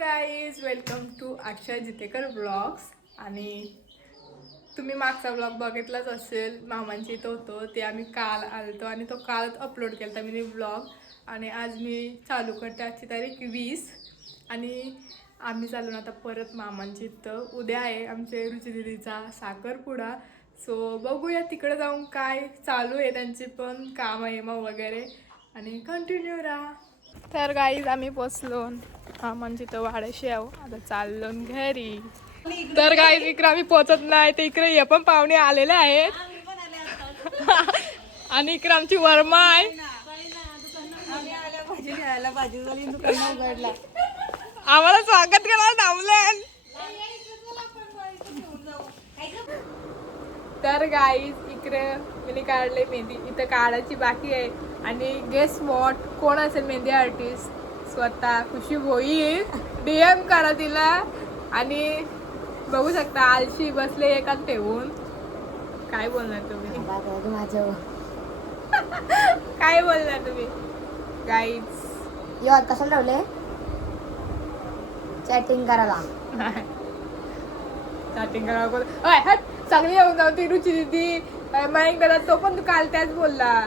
Guys, welcome to Akshay Jitekar blogs. आणि तुम्ही मागचा ब्लॉग बघितलाच असेल, मामांची इथं होतो ते आम्ही काल आलतो आणि तो कालच अपलोड केला होता मी ब्लॉग. आणि आज मी चालू करते, आजची तारीख 20 आणि आम्ही चालू ना आता परत मामांची इथं. उद्या आहे आमचे रुचिदीदीचा साखरपुडा. सो बघूया तिकडे जाऊन काय चालू आहे, त्यांचे पण काम आहे मग वगैरे, आणि कंटिन्यू राहा. तर गाईज आम्ही पोचलो मामांची तर वाड्याशी आहो, आता चाललो घरी. तर गाईज इकडे आम्ही पोचत नाही, तर इकडे हे पण पाहुणे आलेले आहेत. आणि इकडे आमची वर्मा आहे. आम्हाला स्वागत करायला थांबले. तर गाईज इकडे मी काढले मेहंदी, इथं काढायची बाकी आहे. आणि गेस वॉट, कोण असेल मेहंदी आर्टिस्ट? स्वतः खुशी होईल. DM करा तिला. आणि बघू शकता आलशी बसले एका ठेवून. काय बोलणार तुम्ही? काय बोलणार तुम्ही गाईज? यो कशाला ठेवले? चॅटिंग करायला. चॅटिंग करा. चांगली येऊन जाऊ ती रुची दिदी मयंक दादा, तो पण काल त्याच बोलला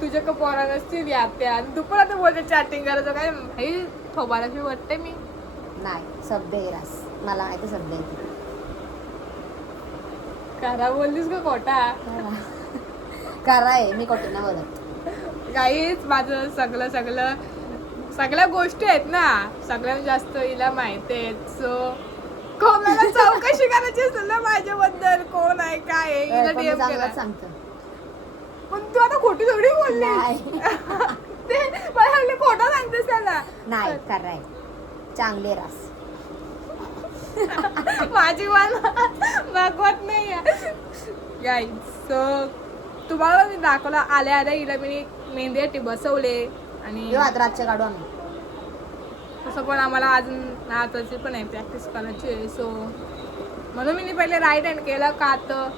तुझ्या का पोरा नसतील यात्या, आणि तू पण आता बोलते चॅटिंग करायचं. काय भाई थोबाराशी वाटते मी. नाही शब्द आहे रास, मला माहिती शब्द आहे. करा बोललीस का खोटा? करा आहे, मी खोटी नाही बोलत. काहीच माझं सगळ्या गोष्टी आहेत ना, सगळ्यात जास्त हिला माहिती आहेत. सो कोणाला चौकशी करायची असेल ना माझ्याबद्दल, कोण आहे काय आहे, हिला DM करा. सांगतो पण तू आता खोटी थोडी बोलली. ते मला खोटा सांगतेस त्याला. नाही कराय चांगले रास. माझी मला मागवत नाही गाईज. सो तुम्हाला मी दाखवलं आल्या हिला मी मेहंदी बसवले. आणि रातच्या काढू आम्ही. तसं पण आम्हाला अजून नाचायची पण आहे, प्रॅक्टिस करायची आहे. सो म्हणून मी पहिले राईट हँड केलं का, तर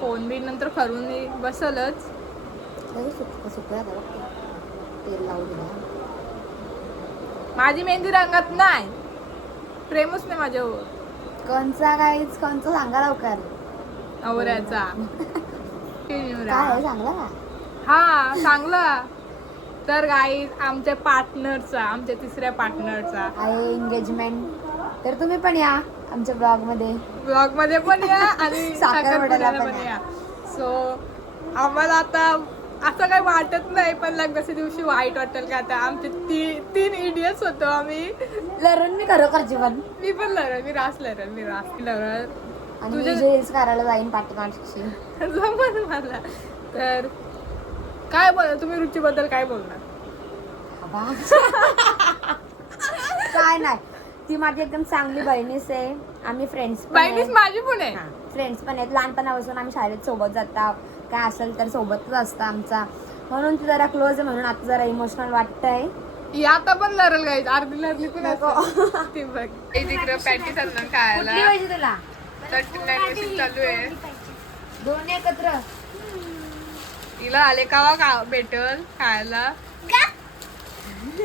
फोन बी नंतर करून बसलच. माझी मेहंदी रंगात नाही, प्रेमच नाही माझ्यावर. कोणचा काहीच कोणचा सांगा लवकर. नवऱ्याचा. काय चांगला का? हा चांगला. तर गाईज आमच्या पार्टनरचा, आमच्या तिसऱ्या पार्टनरचा आहे एंगेजमेंट. तर तुम्ही पण या आमच्या ब्लॉग मध्ये पण या आणि साखरपुड्याला पण या. सो आम्हाला आता असं काही वाटत नाही, पण लग्नाच्या दिवशी वाईट वाटेल का? आता आमचे तीन इडियट्स होतो आम्ही. लरण मी खरोखर जीवन. मी पण लरण, मी रास लरण. तुझे रील्स करायला जाईन पाठीमागची. जमन मला. तर काय बोल तुम्ही रुचीबद्दल काय बोलणार? काय नाही, ती माझी एकदम चांगली बहिणीच आहे. आम्ही फ्रेंड्स बहिणीच माझी पण आहे. फ्रेंड्स पण आहेत. लहानपणापासून आम्ही शाळेत सोबत जाता, काय असेल तर सोबतच असतं आमचा. म्हणून ती जरा क्लोज आहे, म्हणून आता जरा इमोशनल वाटतंय. ही आता पण लरल गाईज, अर्धी पण ती बघ तिकडे पॅटी चालणार खायला. तुला चालू आहे दोन एकत्र. तिला आले का भेटल खायला.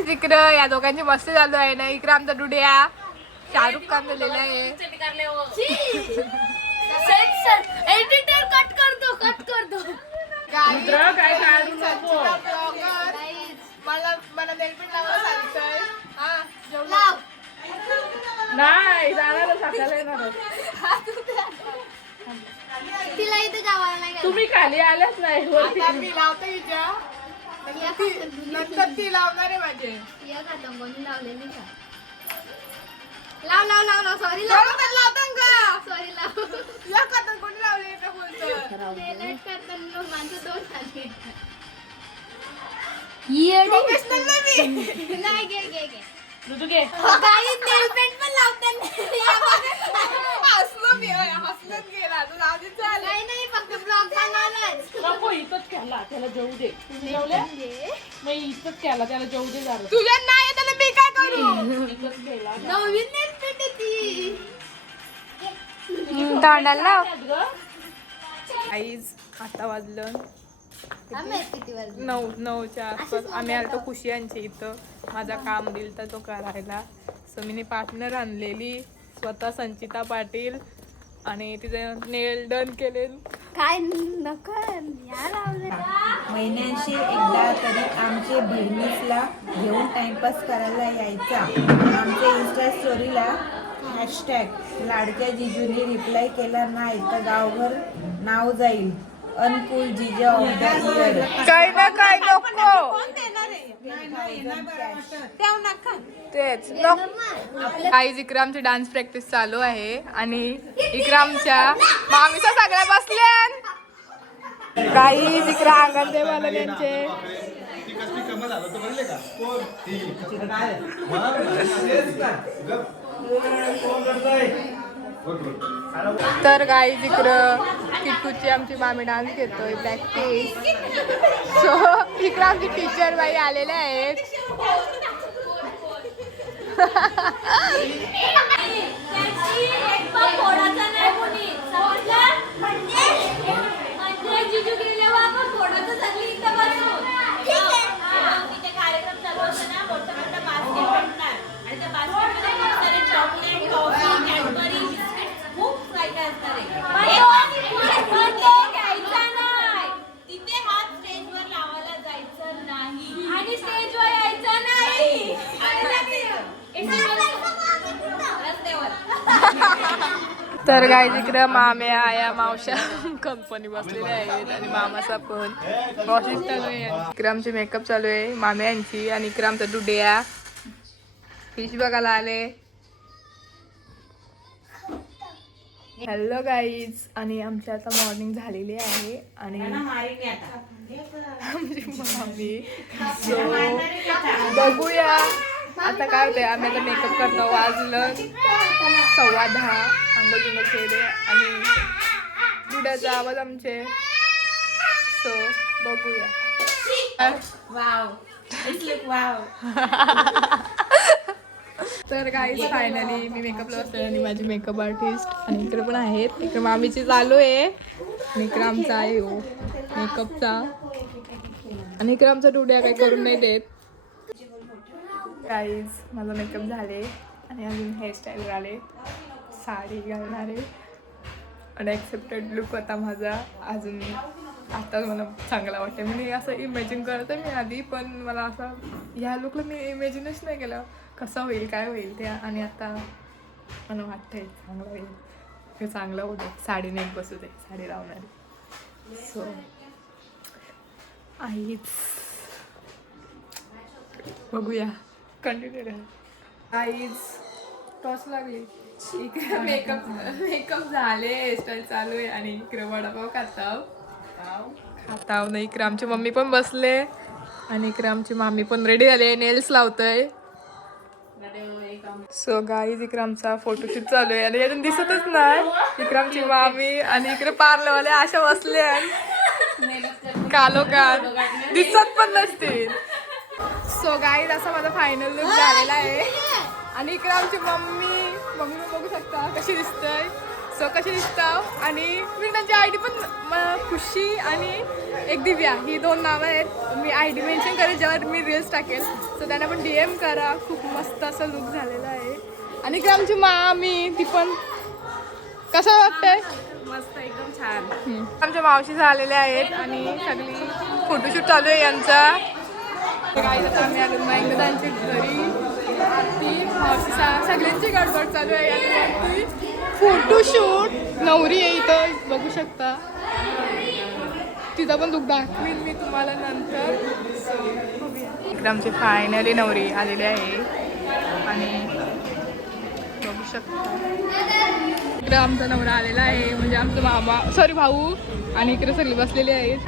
इकडं या दोघांची मस्ती चालू आहे ना. इकडे आमचा डुड्या शाहरुख खान दिलेला आहे. मला नेलपेंट लावायला सांगतोय. नाही जाणार सकाळला. तिला इथे गावाला नाही. तुम्ही खाली आल्याच नाही. मी लावते हिच्या नंतर ती लावणार आहे माझे. लावलेली का? लाव सॉरी लावतात का? सॉरी लाव. या कथा कोणी लावले का बोलतो? माणसं दोन झाली. प्रोफेशनल नाही मी. नाही घे तू घे. काही नेल पेंट पण लावतात. हसलो मी, हसलत गेला तू. आधी चाल नाही फक्त ब्लॉग बनवलाच. नको इथंच केला, त्याला जेवू दे. तुम्ही लावले मग इथंच केला, त्याला जेवू दे जरा. तुझ्या नाही त्याला मी काय करू? इथंच गेला. नवीन नेल पेंट ती तोंडाला आईज. आता वाजलं किती वाजले? 9च्या आसपास. आम्ही आलो खुशी यांच्या इथं. माझा काम दिल तर तो करायला. सो मी पार्टनर आणलेली स्वतः संचिता पाटील आणि तिचे नेल डन केले. काय नको या लावले. महिन्यांशी एकदा तरी आमचे बहिणीसला घेऊन टाइमपास करायला यायचा. आमच्या इन्स्टा स्टोरीला हॅशटॅग लाडक्या जिजूने रिप्लाय केला नाही तर गावभर नाव जाईल अनकुल जिजा ऑफ द इयर. काही ना काय नको तेच आई इकरामची डान्स प्रॅक्टिस चालू आहे आणि इकरामच्या मामीचा सगळ्या बसल्या काही इकरा अंगण दे मला त्यांचे. तर गाई इकडं किट्टूची आमची मामी डान्स घेतोय प्रॅक्टिस. सो इकडं आमची टीचर बाई आलेल्या आहेत. तर गाय इकडं माम्या आया मावशा कंपनी बसलेल्या आहेत आणि मामाचा पण वॉशिंग चालू आहे. इकडे आमचे मेकअप चालू आहे माम्या यांची आणि इकडे आमचा डुड्या फिश बघायला आले. हॅलो गाईज आणि आमची आता मॉर्निंग झालेली आहे आणि आमची मामी सो बघूया आता काय होतंय. आम्ही आता मेकअप करतो. वाजलं 10:15 आंघोळ केले आणि दुधाचा आवाज आमचे. सो बघूया. तर गाईज फायनली मी मेकअपला बसले आणि माझी मेकअप आर्टिस्ट आणि इकडे पण आहेत. इकडे मामीची चालू आहे आणि इकडे आमचा आहे हो मेकअपचा आणि इकडे आमचा डुड्या काही करून नाही देत. गाईज माझा मेकअप झाले आणि अजून हेअरस्टाईल आले. साडी घालणारे अनएक्सेप्टेड लुक होता माझा. अजून आताच मला चांगला वाटतं. मी असं इमॅजिन करत आहे मी आधी पण मला असं ह्या लुकला मी इमॅजिनच नाही केलं कसं होईल काय होईल ते. आणि आता मला वाटतंय चांगलं होईल. हे चांगलं होतं. साडी नाही बसू दे साडी लावणारी. सो आईच बघूया कंटिन्यू राहा. आईज टॉस लागली. इकडे मेकअप झाले हेअरस्टाईल चालू आहे आणि इकडे वडापाव खाताव नाही. इकडे आमची मम्मी पण बसले आणि इकडे आमची मामी पण रेडी झाले नेल्स लावतोय. सो गाईज इकडे आमचा फोटोशूट चालू आहे आणि अजून दिसतच नाही. इकडे आमची मामी आणि इकडे पार्लरवाले अशा बसल्या कालोकाल दिसत पण नसतील. सो गाईज असा माझा फायनल लुक झालेला आहे आणि इकडे आमची मम्मी पण बघू शकता कशी दिसतंय. सो कशी दिसतं आणि मी त्यांची आयडी पण खुशी आणि एक दिव्या ही 2 नावं आहेत. मी आयडी मेन्शन करेल जेव्हा मी रील्स टाकेल. सो त्यांना पण DM करा. खूप मस्त असं लुक झालेलं आहे आणि इकडे आमची मामी ती पण कसं वाटतंय मस्त एकदम छान. आमच्या मावशी झालेल्या आहेत आणि सगळी फोटोशूट चालू आहे यांचा. काही आता आम्ही आलो मयंकदांच्या घरी. ती मावशी सगळ्यांची गडबड चालू आहे आणि फोटोशूट नवरी आहे इथं बघू शकता. तिचा पण लुक दाखवीन मी तुम्हाला नंतर. इकडे आमची फायनली नवरी आलेली आहे आणि बघू शकता इकडे आमचा नवरा आलेला आहे म्हणजे आमचा मामा सॉरी भाऊ आणि इकडे सगळे बसलेले आहेत.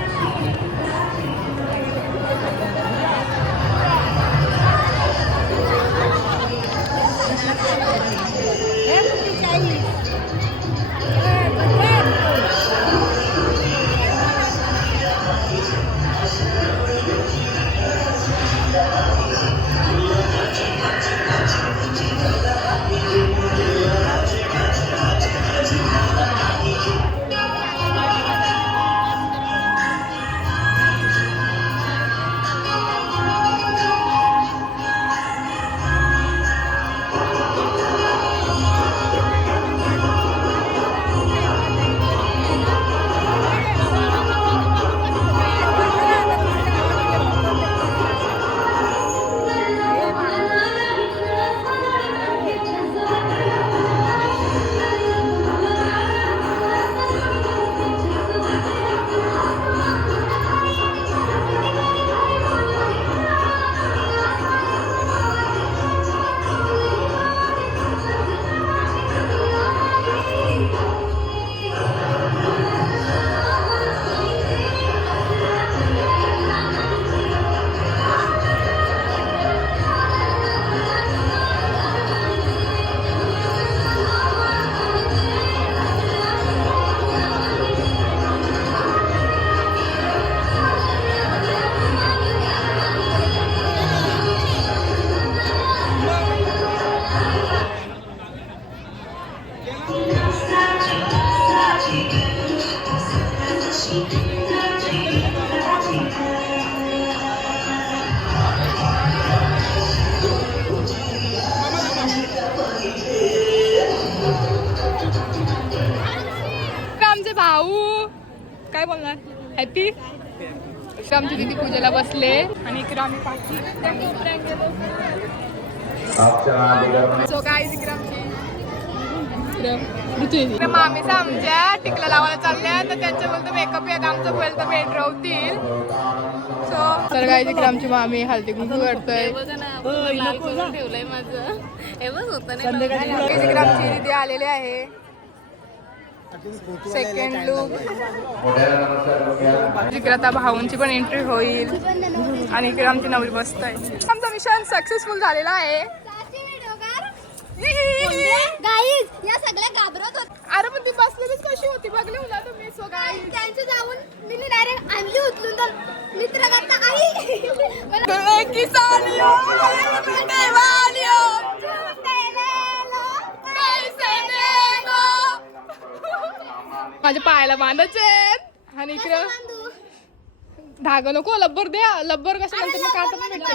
काय बोलणार हॅपी. आमची दिदी पूजेला बसले आणि इकडे आम्ही पाठी. सो गाईज इकडे आमची मामीचा आमच्या टिकला लावायला चालल्या तर त्यांच्या बोलतो मेकअप येत आमचं बोल तर बेड राहतील. सो तर गाईज इकडे आमची मामी हळदी कुंकू करतोय. ठेवलंय माझं इकडे आमची दिदी आलेली आहे. सेकंड लुक इकडे आता भाऊंची पण एंट्री होईल आणि इकडे आमची नवरी मस्त आहे. आमचा मिशन सक्सेसफुल झालेला आहे. या सगळ्या घाबरत होत. अरे पण ती बसलेलीच कशी होती बघले मला तुम्ही. सो गाईज त्यांच्या जाऊन मी डायरेक्ट आणली उचलून तर मित्र करता आई माझ्या पायाला बांधायचे आणि इकडं धागा नको लब्बर द्या. लब्बर कसं नंतर मग काटा पण भेटते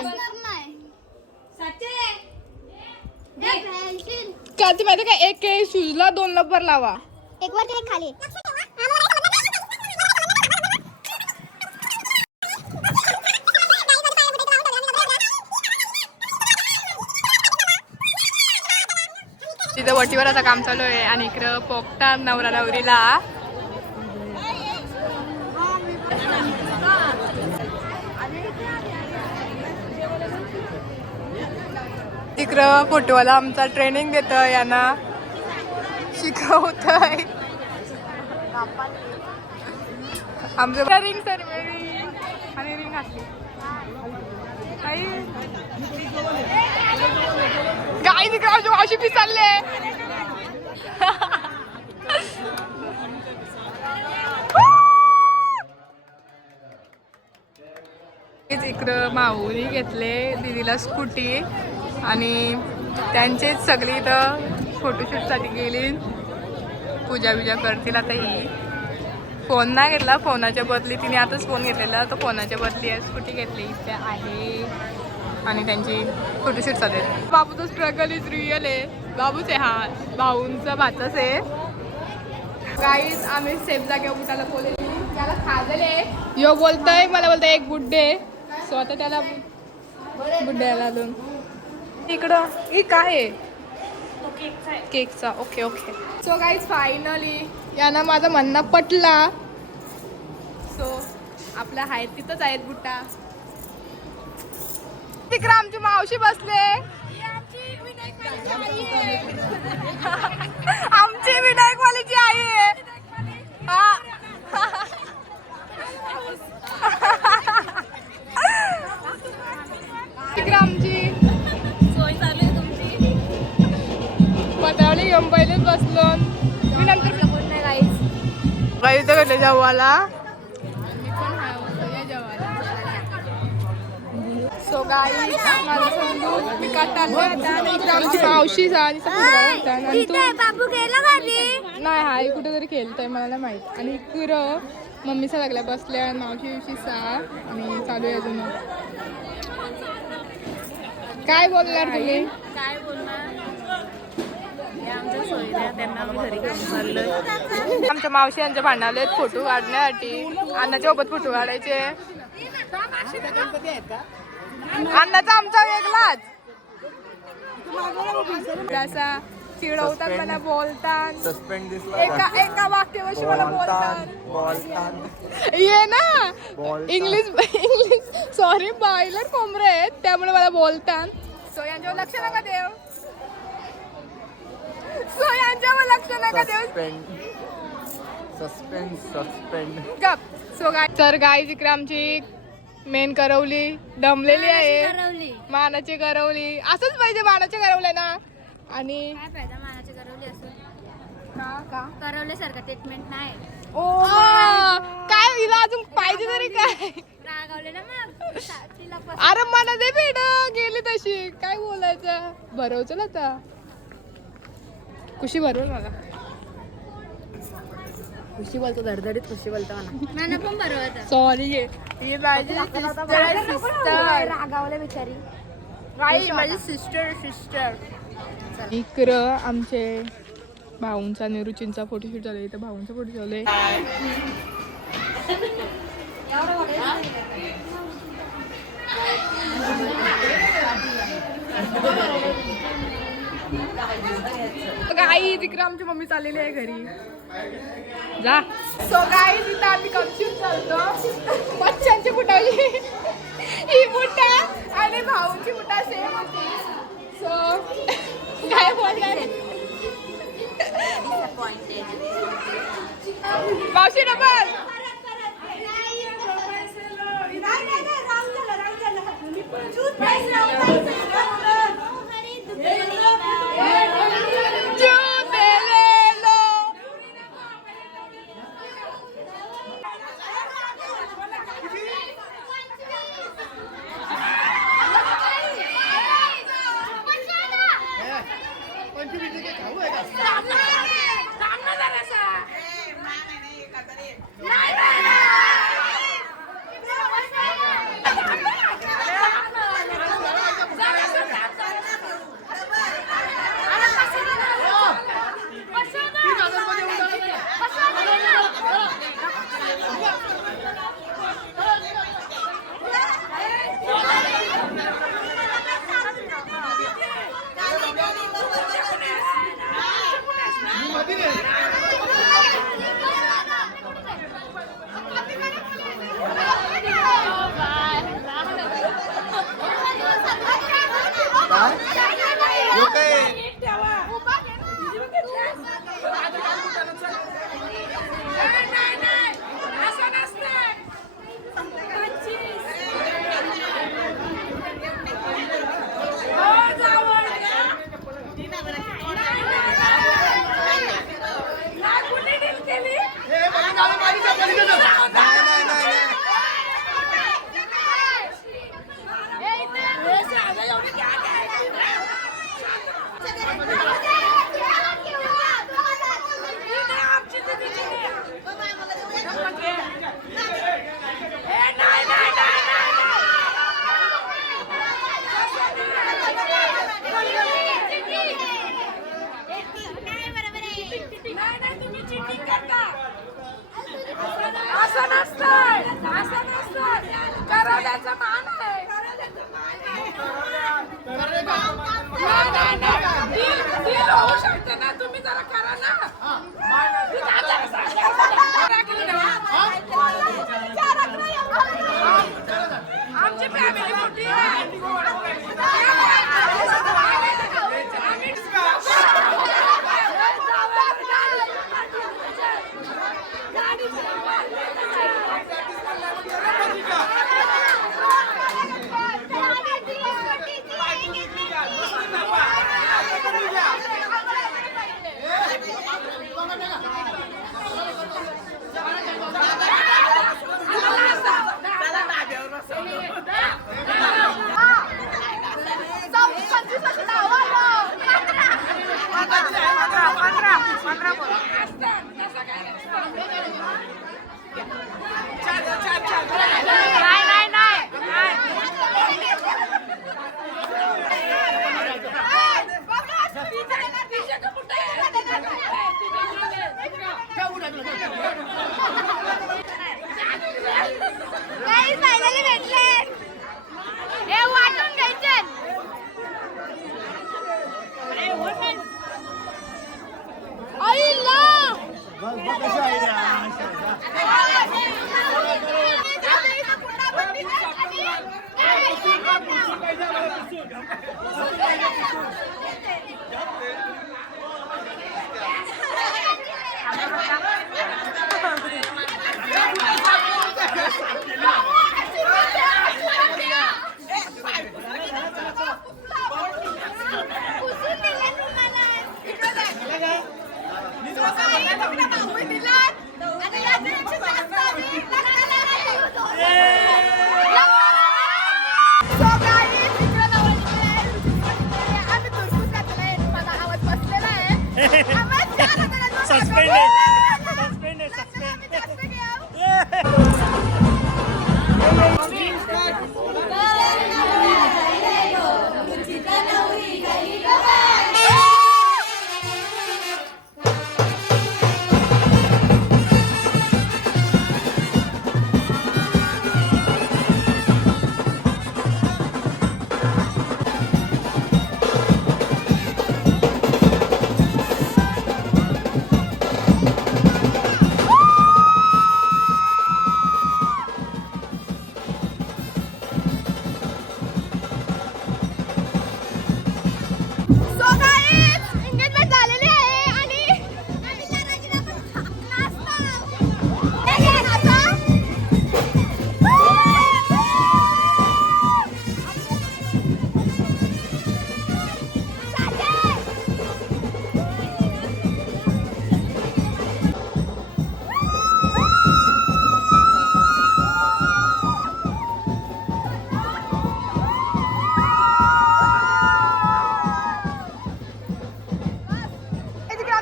का ती माहिती का एक शूजला 2 लब्बर लावा. एक वरती एक खाली. तिथं वटीवर आता काम चालू आहे आणि इकडं पोकटा नवरा नवरीला. तिकडं फोटोवाला आमचा ट्रेनिंग देतोय यांना शिकवतोय. आमचं रिंग सर्वेरी आणि रिंग असली गाई तिकडे आमच्या मावशी पिसालले. इकडं माऊनी घेतले दीदीला स्कूटी आणि त्यांचेच सगळी इथं फोटोशूटसाठी गेली. पूजा बिजा करतील आता. ही फोन नाही घेतला, फोनाच्या बदली तिने आताच फोन घेतलेला तर फोनाच्या बदली स्कूटी घेतली इथे आहे आणि त्यांची फोटोशूट चालू आहे. बाबूचं स्ट्रगल इज रिअल आहे. बाबूच आहे हा भाऊंचा भाचाच आहे. गाईज आम्ही सेफ जागेवर उठायला बोलले त्याला खाजले यो बोलतोय मला बोलतोय एक गुड्डे. सो आता त्याला गुड्ड्याला आलो इकडं. ही काय आहे केकचा. Okay okay. So guys finally यांना माझं म्हणणं पटला. सो आपल्या आहेत तिथंच आहेत बुट्टा. तिकडे आमची मावशी बसले. आमची विनायकवालीची आई आहे. तिकडे आमची सोय चालू आहे तुमची. पटावली घेऊन पहिलेच बसलो. मी नंतर गाईच घडले जेवायला. सो गाई माझा संदू मी आमची मावशी नाही हाय कुठेतरी खेळतोय मला नाही माहित. आणि इकडं मम्मीचा लागल्या बसल्या मावशी विवशी सा आणि चालू आहे अजून. काय बोलणार तुम्ही. काय बोलणार आमच्या सोयऱ्या त्यांना आम्ही घरी घेऊन चाललोय. आमच्या मावशी यांच्या भांडाले फोटो काढण्यासाठी अण्णाच्या सोबत फोटो काढायचे. अण्णाचा आमचा वेगळाच असा चिडवतात मला बोलतात. एका वाक्यावरशी मला बोलतात ये ना इंग्लिश सॉरी बॉयलर कोंबडे आहेत त्यामुळे मला बोलतात. सो यांच्यावर लक्ष नका देव. सो यांच्यावर लक्ष नका देव. गप. सो गाय तर गाय जिकडे आमची मेन करवली दमलेली आहे. मानाची करवली असंच पाहिजे. मानाची करवली ना. आणि काय फायदा मानाची करवली असून का करवल्यासारखं ट्रीटमेंट नाही. ओ काय हिला अजून पाहिजे तरी काय. रागावले ना मग तिला अरे मला दे भेट गेली तशी काय बोलायचं. भरवचल आता खुशी भरवल मला. खुशी बोलतो धडधडीत खुशी बोलतो मला पण बरोबर. सॉरी ही माझी सिस्टर. रागावले बिचारी. माझी सिस्टर. इकडं आमचे भाऊंचा निरुचींचा फोटोशूट चालू आहे. इथं भाऊंचा फोटो चालू आहे. गाई तिकडे आमची मम्मी चाललेली आहे घरी जा. सो गाई तिथं आम्ही कन्फ्युज चालतो. बच्चांची फुटावली ही फुटा आणि भाऊची फुटा सेम होती. सो काय बोलणार मावशी डबल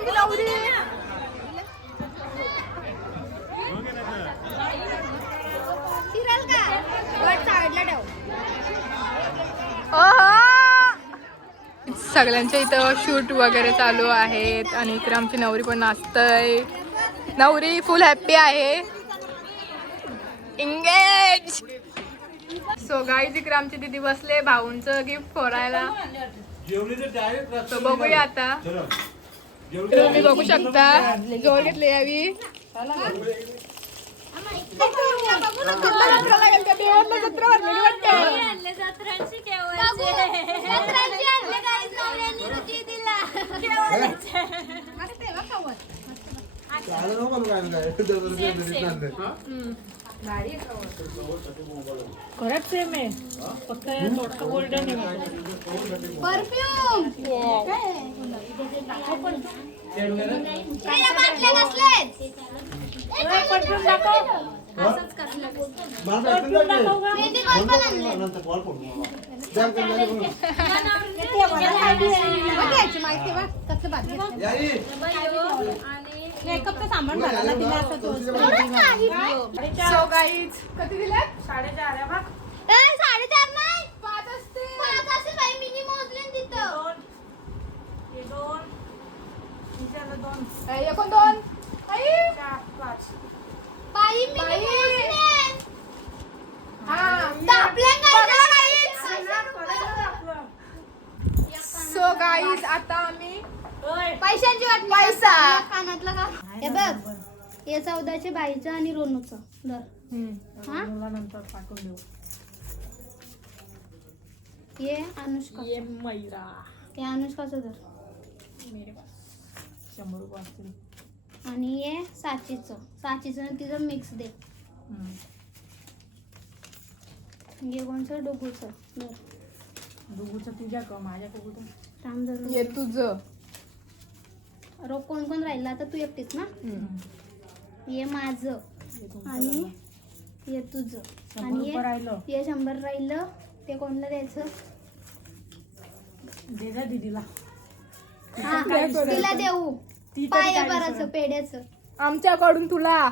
आमची नवरी. सगळ्यांच्या इथं शूट वगैरे चालू आहेत आणि इकडे आमची नवरी पण नाचतय. नवरी फुल हॅप्पी आहे. इंगेज. सो गाईज इकडे आमची दीदी बसले भाऊंचं गिफ्ट फोरायला. तो बघूया आता. तुम्ही बघू शकता जोर घेतले यावी. खरंच सेम आहे फक्त थोडं गोल्डन आहे. मेकअपचं सामान घालायला दिला असं तो. सो गाईज किती दिल्यात? 4.5 बघ. 4.5 नाही 5 असते. 5 असते बाई मिनी मोजले तिथं. हे 2 हिच्याला 2 एकूण 2. 4 5 बाई मिनी मोजले. हां दाबले गाईज. सो गाईज आता आम्ही पैशांची वाट पैसा. कानातला का हे बघ हे 14चे बाईचं आणि रोनूचं दर हा नंतर पाठवून देऊ. ये अनुष्का ये मैरा हे अनुष्काचं दर मेरे पास 100 रुपये असतील. आणि ये साचीचं आणि तिचं मिक्स दे. हे कोणचं डोकूचं दर दोघूचं तुझ्या का माझ्या बघू राम दर ये तुझं. रोग कोण कोण राहिलं आता तू एकटीच ना. ये माझं आणि ये तुझं आणि राहिलं ये 100 राहिलं ते कोणला द्यायचं. दे जा दीदीला. हा तिला देऊ पायाभराचं पेड्याचं. आमच्याकडून तुला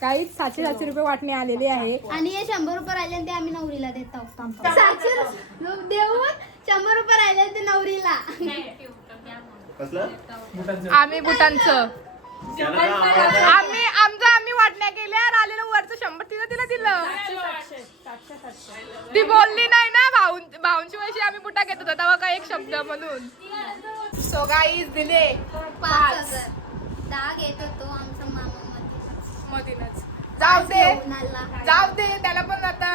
काही 700 रुपये वाटणे आलेले आहे. आणि हे 100 रुपये राहिले आणि ते आम्ही नवरीला देत आहोत. 700 देऊन 100 रुपये राहिले आणि ते नवरीला. आम्ही बुटांचं आम्ही वाटण्या केल्या. आलेलं वरचं 100 तिला दिलं. ती बोलली नाही ना भाऊंची वशी आम्ही बुटा घेत होतो तेव्हा काय एक शब्द म्हणून. सो गाईज दिले 5,000 डाग येत होतो आमचा मामा मधीनच. जाऊ दे त्याला पण आता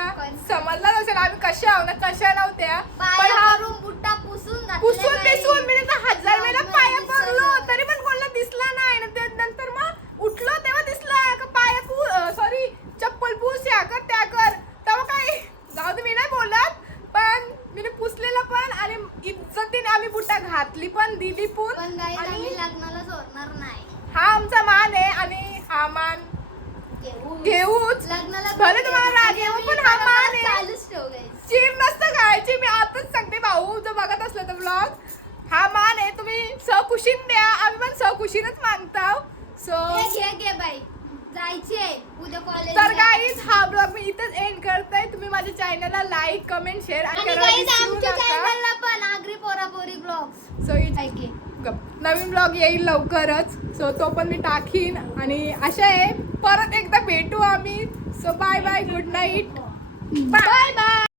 समजलं नसेल आम्ही कशा आहो ना कशा नव्हत्या. पण हा बुट्टा पुसून पुसून पिसून मी तर 1000 वेळा पाया पडलो तरी पण कोणाला दिसला नाही. नंतर मग उठलो तेव्हा दिसला का पाया सॉरी चप्पल पुस या कर त्या कर तेव्हा काय. जाऊ दे मी नाही बोलत पण मी पुसलेला पण आणि इज्जतीने आम्ही बुट्टा घातली पण दिली पण. आम्ही लग्नाला सोडणार नाही. हा आमचा मान आहे आणि हा मान घेऊच. लग्नाला भले तुम्हाला राग येऊ पण हा मान आहे. चालूच ठेव guys. चीम नसतं खायची. मी आताच सांगते भाऊ जर बघत असलं तर ब्लॉग हा मान आहे तुम्ही सकुशीन द्या. आम्ही पण सकुशीनच मागतो. सो घे बाई जायची आहे उद्या कॉलेज. तर गाईज हा ब्लॉग मी इथंच एंड करताय. तुम्ही माझ्या चॅनलला लाईक कमेंट शेअर आणि करायला guys विसरू आमच्या नका. चॅनलला पण आगरी पोरापोरी ब्लॉग्स सो नवीन ब्लॉग येईल लवकरच. सो तो पण मी टाकीन आणि अशा आहे परत एकदा भेटू आम्ही. So bye bye good night bye bye.